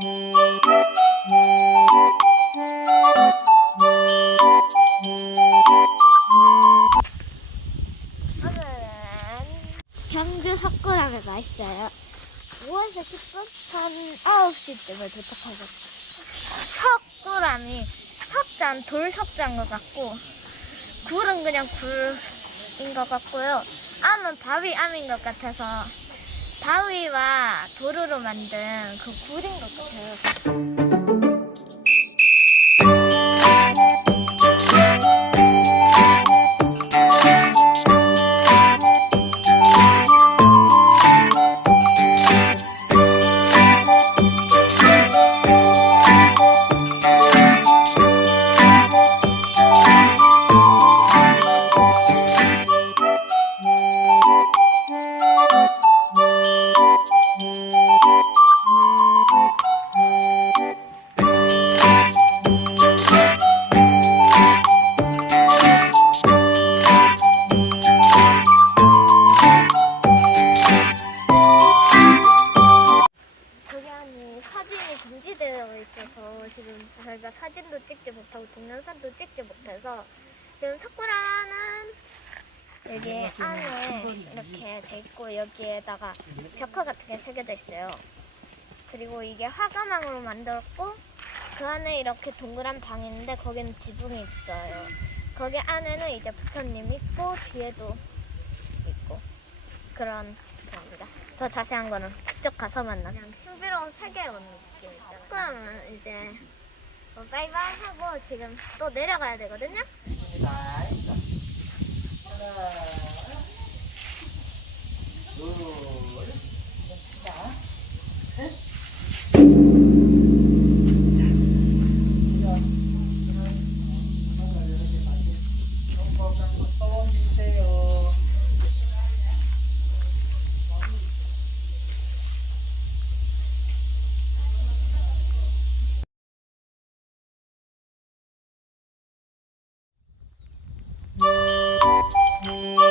오늘은 경주 석굴암에 가 있어요. 5에서 10분? 전 9시쯤에 도착하고 석굴암이 석잔, 돌석잔 것 같고 굴은 그냥 굴인 것 같고요. 암은 바위 암인 것 같아서 바위와 도루로 만든 그 굴인 것 같아요. 있어서 지금 저희가 사진도 찍지 못하고 동영상도 찍지 못해서 지금 사쿠라는 여기 안에 이렇게 돼 있고 여기에다가 벽화 같은 게 새겨져 있어요. 그리고 이게 화가망으로 만들었고 그 안에 이렇게 동그란 방인데 거기는 지붕이 있어요. 거기 안에는 이제 부처님 있고 뒤에도 있고 그런 겁니다. 더 자세한 거는 직접 가서 만나. 그냥 신비로운 세계에 오는 느낌 있잖아요. 그러면 이제 뭐 바이바이 하고 지금 또 내려가야 되거든요. 둘, 자, 셋. Oh.